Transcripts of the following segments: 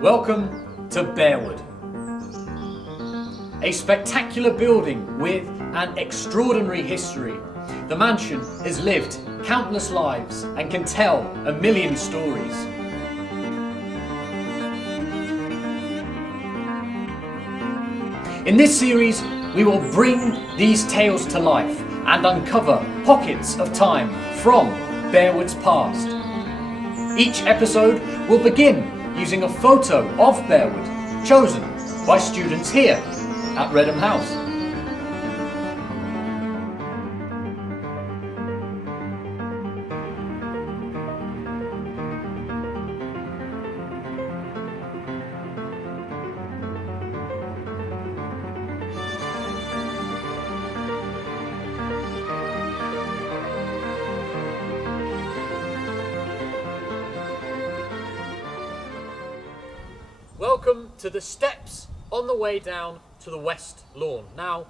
Welcome to Bearwood, a spectacular building with an extraordinary history. The mansion has lived countless lives and can tell a million stories. In this series, we will bring these tales to life and uncover pockets of time from Bearwood's past. Each episode will begin using a photo of Bearwood chosen by students here at REDDAM'S House. Welcome to the steps on the way down to the West Lawn. Now,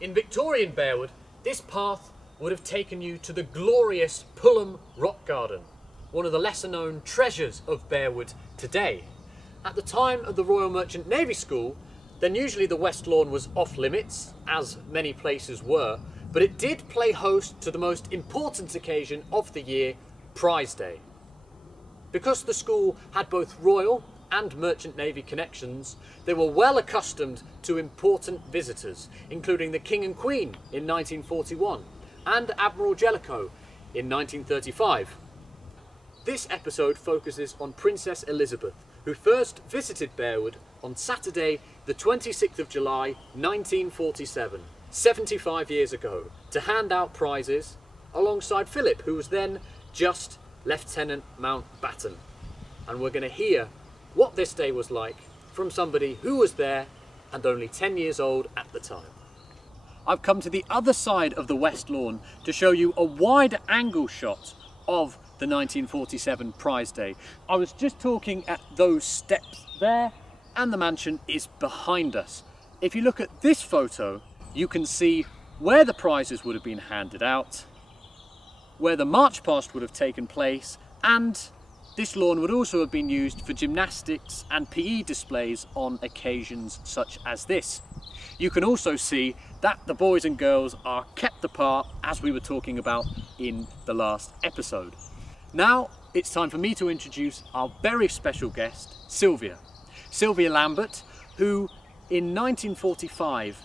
in Victorian Bearwood, this path would have taken you to the glorious Pullham Rock Garden, one of the lesser known treasures of Bearwood today. At the time of the Royal Merchant Navy School, then usually the West Lawn was off limits, as many places were, but it did play host to the most important occasion of the year, Prize Day. Because the school had both royal and Merchant Navy connections, they were well accustomed to important visitors, including the King and Queen in 1941 and Admiral Jellicoe in 1935. This episode focuses on Princess Elizabeth, who first visited Bearwood on Saturday the 26th of July 1947, 75 years ago, to hand out prizes alongside Philip, who was then just Lieutenant Mountbatten. And we're going to hear what this day was like from somebody who was there and only 10 years old at the time. I've come to the other side of the West Lawn to show you a wide angle shot of the 1947 Prize Day. I was just talking at those steps there, and the mansion is behind us. If you look at this photo, you can see where the prizes would have been handed out, where the march past would have taken place, and this lawn would also have been used for gymnastics and PE displays on occasions such as this. You can also see that the boys and girls are kept apart, as we were talking about in the last episode. Now it's time for me to introduce our very special guest, SYLVIA. SYLVIA Lambert, who in 1945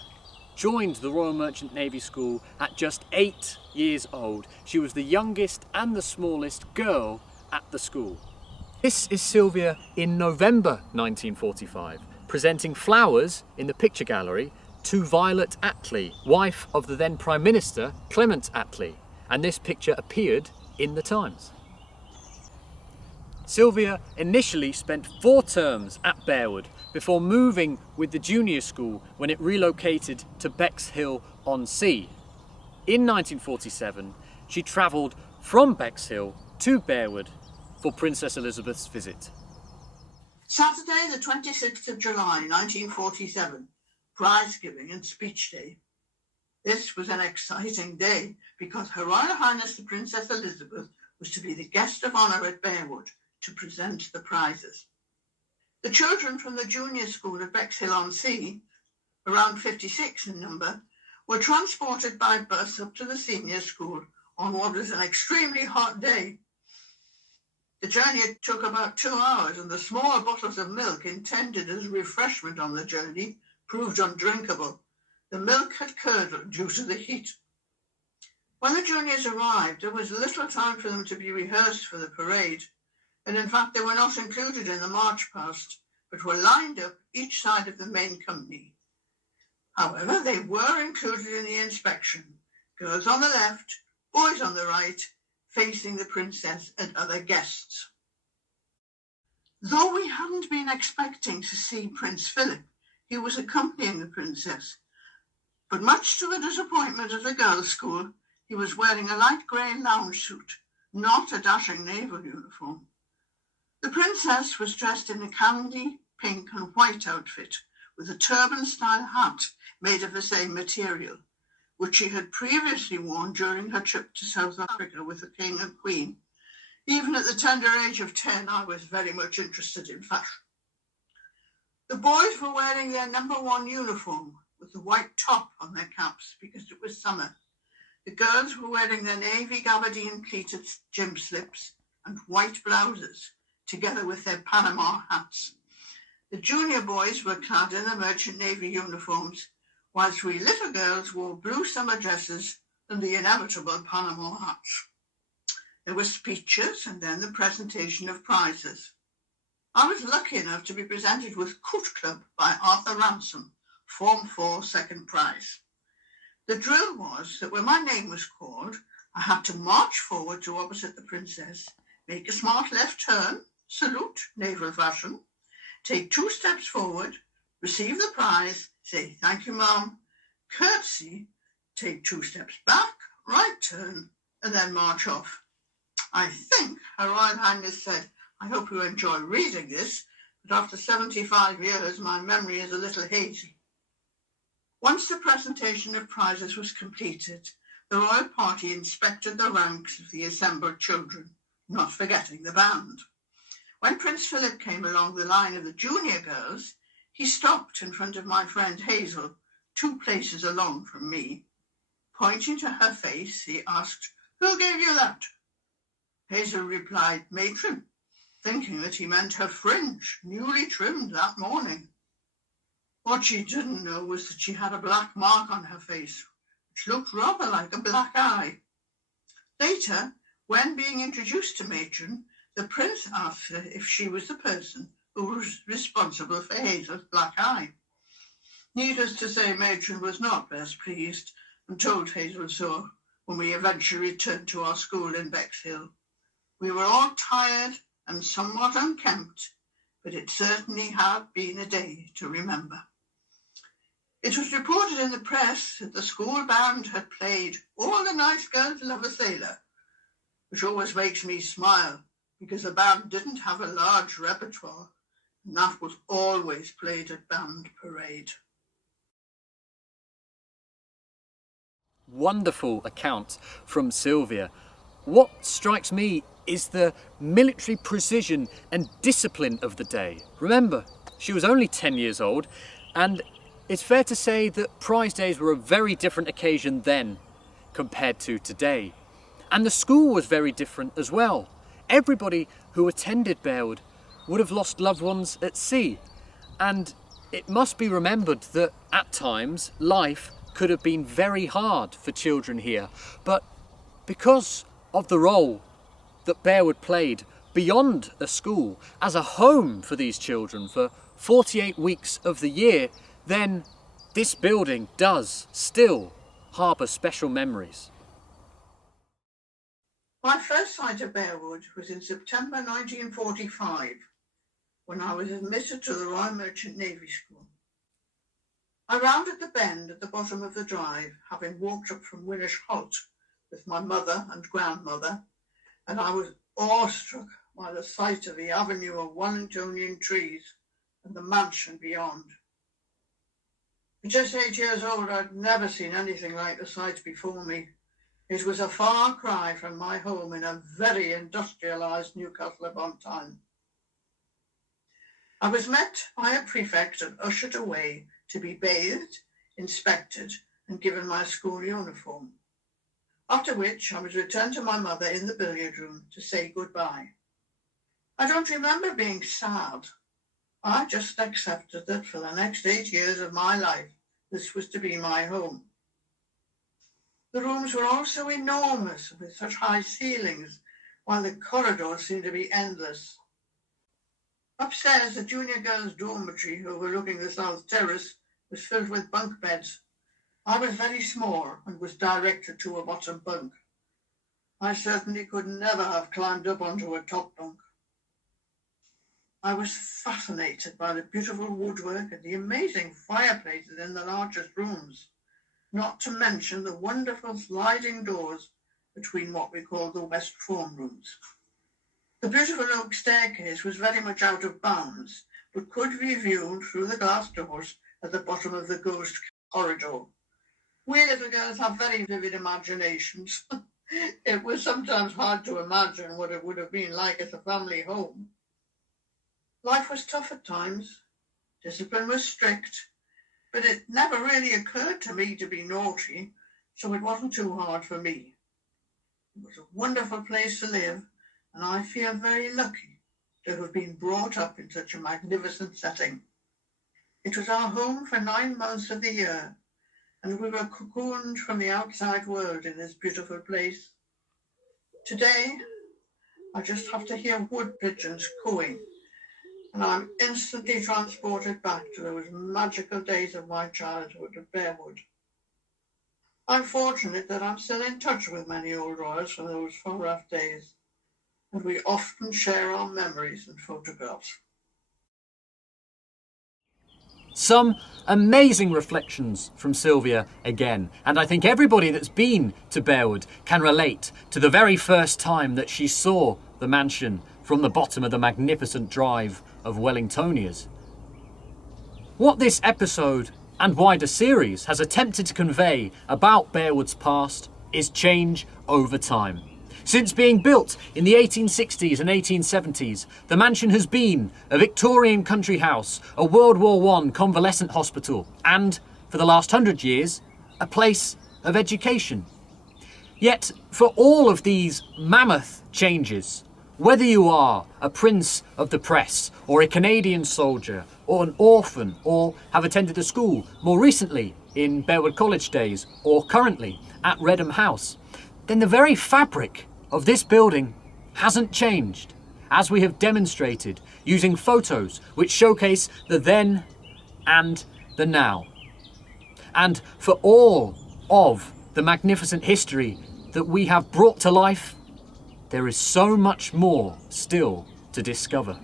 joined the Royal Merchant Navy School at just 8 years old. She was the youngest and the smallest girl at the school. This is SYLVIA in November 1945, presenting flowers in the picture gallery to Violet Attlee, wife of the then Prime Minister Clement Attlee, and this picture appeared in the Times. SYLVIA initially spent 4 terms at Bearwood before moving with the junior school when it relocated to Bexhill-on-Sea. In 1947, she travelled from Bexhill to Bearwood for Princess Elizabeth's visit. Saturday the 26th of July 1947, prize giving and speech day. This was an exciting day because Her Royal Highness the Princess Elizabeth was to be the guest of honour at Bearwood to present the prizes. The children from the junior school at Bexhill-on-Sea, around 56 in number, were transported by bus up to the senior school on what was an extremely hot day. The journey took about 2 hours, and the small bottles of milk intended as refreshment on the journey proved undrinkable. The milk had curdled due to the heat. When the juniors arrived, there was little time for them to be rehearsed for the parade, and in fact they were not included in the march past, but were lined up each side of the main company. However, they were included in the inspection, girls on the left, boys on the right, facing the princess and other guests. Though we hadn't been expecting to see Prince Philip, he was accompanying the princess, but much to the disappointment of the girls' school, he was wearing a light grey lounge suit, not a dashing naval uniform. The princess was dressed in a candy, pink and white outfit, with a turban-style hat made of the same material, which she had previously worn during her trip to South Africa with the King and Queen. Even at the tender age of 10, I was very much interested in fashion. The boys were wearing their #1 uniform with the white top on their caps because it was summer. The girls were wearing their navy gabardine pleated gym slips and white blouses, together with their Panama hats. The junior boys were clad in the Merchant Navy uniforms, whilst we little girls wore blue summer dresses and the inevitable Panama hats. There were speeches and then the presentation of prizes. I was lucky enough to be presented with Coot Club by Arthur Ransom, Form 4 second prize. The drill was that when my name was called, I had to march forward to opposite the princess, make a smart left turn, salute, naval fashion, take 2 steps forward, receive the prize, say thank you, ma'am, curtsy, take 2 steps back, right turn, and then march off. I think Her Royal Highness said, "I hope you enjoy reading this," but after 75 years, my memory is a little hazy. Once the presentation of prizes was completed, the royal party inspected the ranks of the assembled children, not forgetting the band. When Prince Philip came along the line of the junior girls, he stopped in front of my friend Hazel, 2 places along from me. Pointing to her face, he asked, "Who gave you that?" Hazel replied, "Matron," thinking that he meant her fringe, newly trimmed that morning. What she didn't know was that she had a black mark on her face, which looked rather like a black eye. Later, when being introduced to Matron, the prince asked her if she was the person who was responsible for Hazel's black eye. Needless to say, Matron was not best pleased and told Hazel so when we eventually returned to our school in Bexhill. We were all tired and somewhat unkempt, but it certainly had been a day to remember. It was reported in the press that the school band had played "All the Nice Girls Love a Sailor," which always makes me smile because the band didn't have a large repertoire, and that was always played at band parade. Wonderful account from Sylvia. What strikes me is the military precision and discipline of the day. Remember, she was only 10 years old, and it's fair to say that prize days were a very different occasion then compared to today. And the school was very different as well. Everybody who attended Bearwood would have lost loved ones at sea. And it must be remembered that at times life could have been very hard for children here. But because of the role that Bearwood played beyond a school as a home for these children for 48 weeks of the year, then this building does still harbour special memories. My first sight of Bearwood was in September 1945, when I was admitted to the Royal Merchant Navy School. I rounded the bend at the bottom of the drive, having walked up from Winnish Holt with my mother and grandmother, and I was awestruck by the sight of the avenue of Wellingtonian trees and the mansion beyond. At just 8 years old, I'd never seen anything like the sight before me. It was a far cry from my home in a very industrialised Newcastle upon Tyne. I was met by a prefect and ushered away to be bathed, inspected, and given my school uniform. After which I was returned to my mother in the billiard room to say goodbye. I don't remember being sad. I just accepted that for the next 8 years of my life, this was to be my home. The rooms were all so enormous with such high ceilings, while the corridors seemed to be endless. Upstairs, the junior girls' dormitory overlooking the South Terrace was filled with bunk beds. I was very small and was directed to a bottom bunk. I certainly could never have climbed up onto a top bunk. I was fascinated by the beautiful woodwork and the amazing fireplaces in the largest rooms, not to mention the wonderful sliding doors between what we call the West Form rooms. The beautiful oak staircase was very much out of bounds, but could be viewed through the glass doors at the bottom of the ghost corridor. We little girls have very vivid imaginations. It was sometimes hard to imagine what it would have been like as a family home. Life was tough at times, Discipline was strict, but it never really occurred to me to be naughty, so it wasn't too hard for me. It was a wonderful place to live, and I feel very lucky to have been brought up in such a magnificent setting. It was our home for 9 months of the year, and we were cocooned from the outside world in this beautiful place. Today, I just have to hear wood pigeons cooing, and I'm instantly transported back to those magical days of my childhood at Bearwood. I'm fortunate that I'm still in touch with many old royals from those far-off days, and we often share our memories and photographs. Some amazing reflections from Sylvia again, and I think everybody that's been to Bearwood can relate to the very first time that she saw the mansion from the bottom of the magnificent drive of Wellingtonias. What this episode and wider series has attempted to convey about Bearwood's past is change over time. Since being built in the 1860s and 1870s, the mansion has been a Victorian country house, a World War I convalescent hospital, and, for the last 100 years, a place of education. Yet, for all of these mammoth changes, whether you are a prince of the press, or a Canadian soldier, or an orphan, or have attended a school more recently in Bearwood College days, or currently at Reddam House, then the very fabric of this building hasn't changed, as we have demonstrated using photos which showcase the then and the now. And for all of the magnificent history that we have brought to life, there is so much more still to discover.